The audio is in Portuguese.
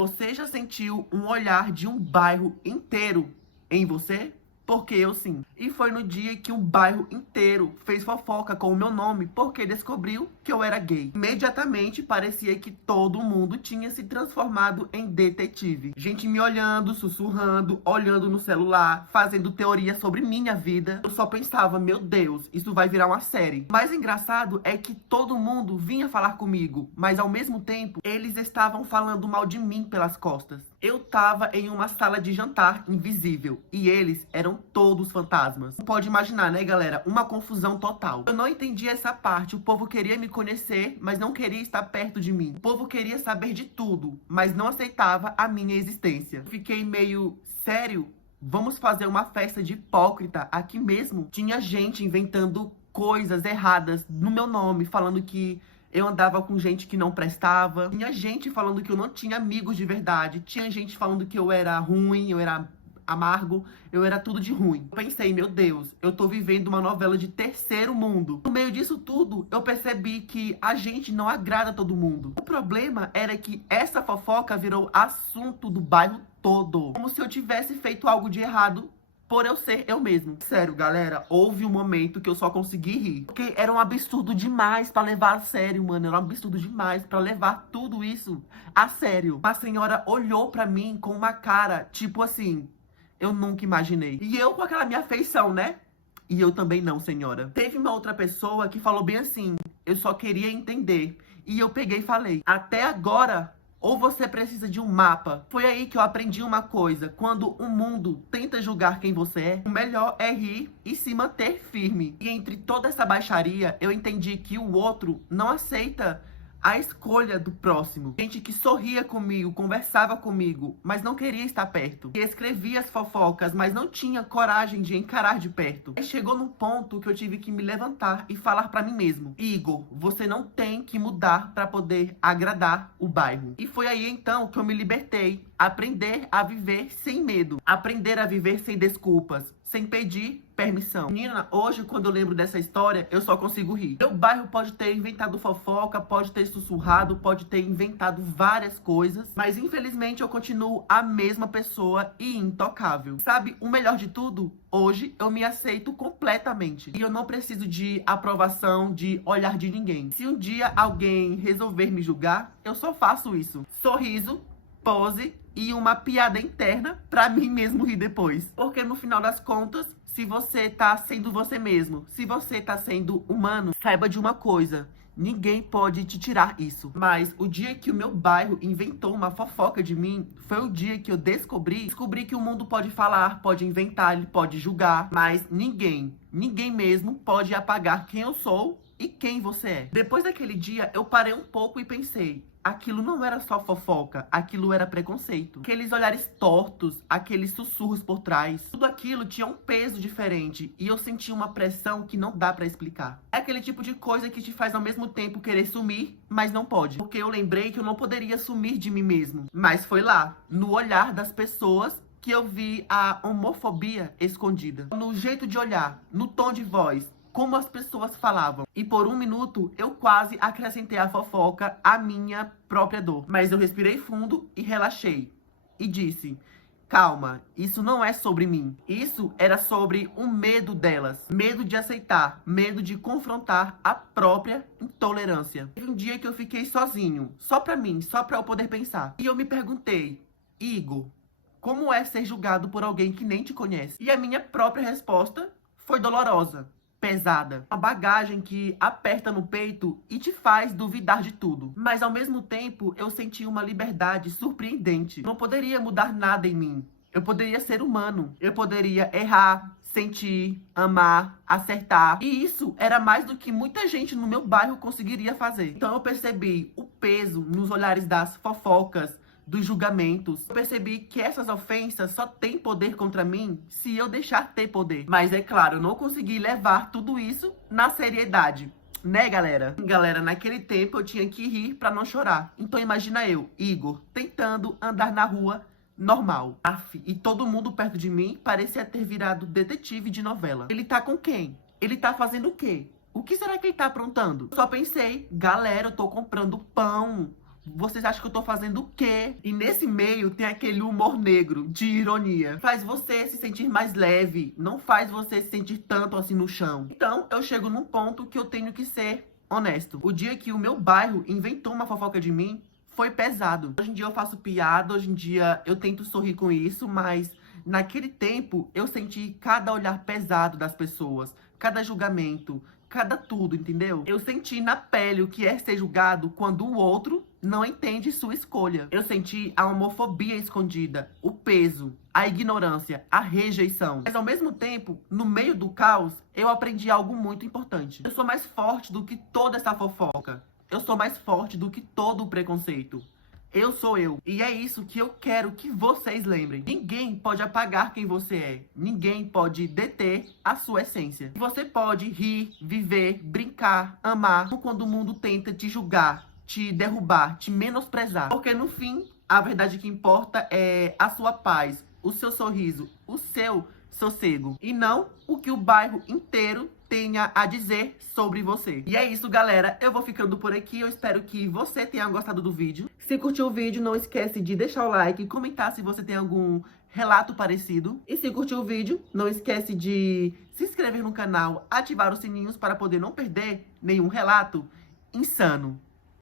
Você já sentiu um olhar de um bairro inteiro em você? Porque eu sim. E foi no dia que um bairro inteiro fez fofoca com o meu nome porque descobriu que eu era gay. Imediatamente parecia que todo mundo tinha se transformado em detetive. Gente me olhando, sussurrando, olhando no celular, fazendo teoria sobre minha vida. Eu só pensava, meu Deus, isso vai virar uma série. O mais engraçado é que todo mundo vinha falar comigo, mas ao mesmo tempo eles estavam falando mal de mim pelas costas. Eu tava em uma sala de jantar invisível e eles eram todos fantasmas. Não pode imaginar, né, galera? Uma confusão total. Eu não entendi essa parte. O povo queria me conhecer, mas não queria estar perto de mim. O povo queria saber de tudo, mas não aceitava a minha existência. Eu fiquei meio sério. Vamos fazer uma festa de hipócrita aqui mesmo? Tinha gente inventando coisas erradas no meu nome, falando que eu andava com gente que não prestava. Tinha gente falando que eu não tinha amigos de verdade. Tinha gente falando que eu era ruim, eu era amargo, eu era tudo de ruim. Eu pensei, meu Deus, eu tô vivendo uma novela de terceiro mundo. No meio disso tudo, eu percebi que a gente não agrada todo mundo. O problema era que essa fofoca virou assunto do bairro todo. Como se eu tivesse feito algo de errado por eu ser eu mesmo. Sério, galera, houve um momento que eu só consegui rir. Porque era um absurdo demais pra levar a sério, mano. Era um absurdo demais pra levar tudo isso a sério. A senhora olhou pra mim com uma cara, tipo assim, eu nunca imaginei. E eu com aquela minha feição, né? E eu também não, senhora. Teve uma outra pessoa que falou bem assim, eu só queria entender. E eu peguei e falei, até agora, ou você precisa de um mapa? Foi aí que eu aprendi uma coisa. Quando o mundo tenta julgar quem você é, o melhor é rir e se manter firme. E entre toda essa baixaria, eu entendi que o outro não aceita a escolha do próximo. Gente que sorria comigo, conversava comigo, mas não queria estar perto. Que escrevia as fofocas, mas não tinha coragem de encarar de perto. Aí chegou num ponto que eu tive que me levantar e falar pra mim mesmo, Igor, você não tem que mudar pra poder agradar o bairro. E foi aí então que eu me libertei. Aprender a viver sem medo. Aprender a viver sem desculpas. Sem pedir permissão. Menina, hoje quando eu lembro dessa história, eu só consigo rir. Meu bairro pode ter inventado fofoca, pode ter sussurrado, pode ter inventado várias coisas, mas infelizmente eu continuo a mesma pessoa e intocável. Sabe, o melhor de tudo? Hoje eu me aceito completamente. E eu não preciso de aprovação, de olhar de ninguém. Se um dia alguém resolver me julgar, eu só faço isso. Sorriso, pose e uma piada interna pra mim mesmo rir depois. Porque no final das contas, se você tá sendo você mesmo, se você tá sendo humano, saiba de uma coisa, ninguém pode te tirar isso. Mas o dia que o meu bairro inventou uma fofoca de mim, foi o dia que eu descobri que o mundo pode falar, pode inventar, ele pode julgar, mas ninguém mesmo pode apagar quem eu sou e quem você é. Depois daquele dia, eu parei um pouco e pensei, aquilo não era só fofoca, aquilo era preconceito. Aqueles olhares tortos, aqueles sussurros por trás, tudo aquilo tinha um peso diferente e eu senti uma pressão que não dá pra explicar. É aquele tipo de coisa que te faz ao mesmo tempo querer sumir, mas não pode. Porque eu lembrei que eu não poderia sumir de mim mesmo. Mas foi lá, no olhar das pessoas, que eu vi a homofobia escondida. No jeito de olhar, no tom de voz, como as pessoas falavam. E por um minuto, eu quase acrescentei à fofoca a minha própria dor. Mas eu respirei fundo e relaxei. E disse, calma, isso não é sobre mim. Isso era sobre o medo delas. Medo de aceitar, medo de confrontar a própria intolerância. Teve um dia que eu fiquei sozinho, só pra mim, só pra eu poder pensar. E eu me perguntei, Igor, como é ser julgado por alguém que nem te conhece? E a minha própria resposta foi dolorosa. Pesada. Uma bagagem que aperta no peito e te faz duvidar de tudo. Mas ao mesmo tempo, eu senti uma liberdade surpreendente. Não poderia mudar nada em mim. Eu poderia ser humano. Eu poderia errar, sentir, amar, acertar. E isso era mais do que muita gente no meu bairro conseguiria fazer. Então eu percebi o peso nos olhares das fofocas, dos julgamentos. Eu percebi que essas ofensas só têm poder contra mim se eu deixar ter poder. Mas é claro, eu não consegui levar tudo isso na seriedade. Né, galera? Galera, naquele tempo eu tinha que rir pra não chorar. Então imagina eu, Igor, tentando andar na rua normal. E todo mundo perto de mim parecia ter virado detetive de novela. Ele tá com quem? Ele tá fazendo o quê? O que será que ele tá aprontando? Só pensei, galera, eu tô comprando pão. Vocês acham que eu tô fazendo o quê? E nesse meio tem aquele humor negro, de ironia. Faz você se sentir mais leve, não faz você se sentir tanto assim no chão. Então, eu chego num ponto que eu tenho que ser honesto. O dia que o meu bairro inventou uma fofoca de mim, foi pesado. Hoje em dia eu faço piada, hoje em dia eu tento sorrir com isso, mas naquele tempo eu senti cada olhar pesado das pessoas, cada julgamento, cada tudo, entendeu? Eu senti na pele o que é ser julgado quando o outro não entende sua escolha. Eu senti a homofobia escondida, o peso, a ignorância, a rejeição. Mas ao mesmo tempo, no meio do caos, eu aprendi algo muito importante. Eu sou mais forte do que toda essa fofoca. Eu sou mais forte do que todo o preconceito. Eu sou eu. E é isso que eu quero que vocês lembrem. Ninguém pode apagar quem você é. Ninguém pode deter a sua essência. Você pode rir, viver, brincar, amar, quando o mundo tenta te julgar, te derrubar, te menosprezar. Porque no fim, a verdade que importa é a sua paz, o seu sorriso, o seu sossego. E não o que o bairro inteiro tenha a dizer sobre você. E é isso, galera. Eu vou ficando por aqui. Eu espero que você tenha gostado do vídeo. Se curtiu o vídeo, não esquece de deixar o like e comentar se você tem algum relato parecido. E se curtiu o vídeo, não esquece de se inscrever no canal, ativar os sininhos para poder não perder nenhum relato insano.